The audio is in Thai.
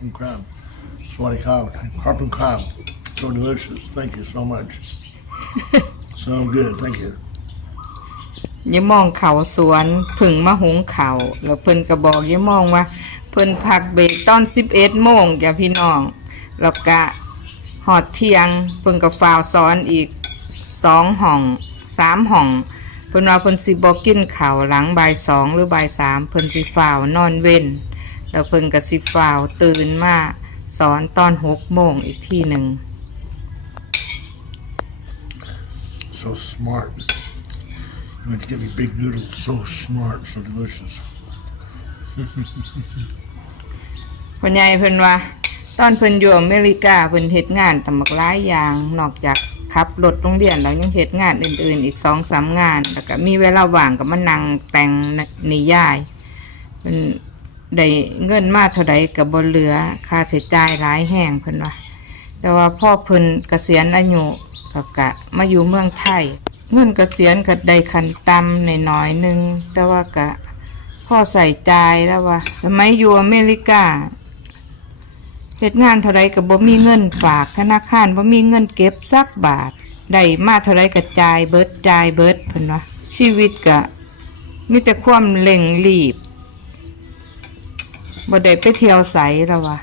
and crab. Swati cow, carp and crab. So delicious. Thank you so much. so good. Thank you. ยายมองเขาสวนผึ่งมาหุงเขาวแล้วเพิ่นก็บอกยายมองว่า เพิ่นพักเบรกตอน11โมงจ้ะพี่น้อง แล้วก็หอดเที่ยง เพิ่นก็ฟ้าวสอนอีกสองห้องสามห้องเพิ่นว่าเพิ่นสิบ่กินข้าวหลังบ่ายสองหรือบ่ายสามเพิ่นสิฟ้าวนอนเว้น แล้วเพิ่นก็สิฟ้าวตื่นมาสอนตอนหกโมงอีกทีหนึ่ง So smart. You went to get me big noodles. So smart. So delicious. พ่อใหญ่เพิ่นว่า ตอนเพิ่นอยู่อเมริกาเพิ่นเฮ็ดงานตำบักหลายอย่างนอกจากขับรถโรงเรียนแล้วยังเฮ็ดงานอื่นๆ อีกสองสามงาน แล้วก็มีเวลาว่างก็มานั่งแต่งนิยายเพิ่น ได้เงินมาเท่าใดก็บ่เหลือค่าใช้จ่ายหลายแห่งเพิ่นว่าแต่ว่าพ่อเพิ่นเกษียณอายุแล้วก็มาอยู่เมืองไทย เงินเกษียณก็ได้คันต่ำหน่อยหนึ่งแต่ว่าก็พ่อใส่ใจแล้วว่าสมัยอยู่อเมริกาเฮ็ดงานเท่าไรก็บ่มีเงินฝากธนาคารบ่มีเงินเก็บสักบาทได้มาเท่าไรก็จ่ายเบิดจ่ายเบิดเพิ่นว่าชีวิตก็มีแต่ความเร่งรีบ บ่ได้ไปเที่ยวใสแล้วว่ะ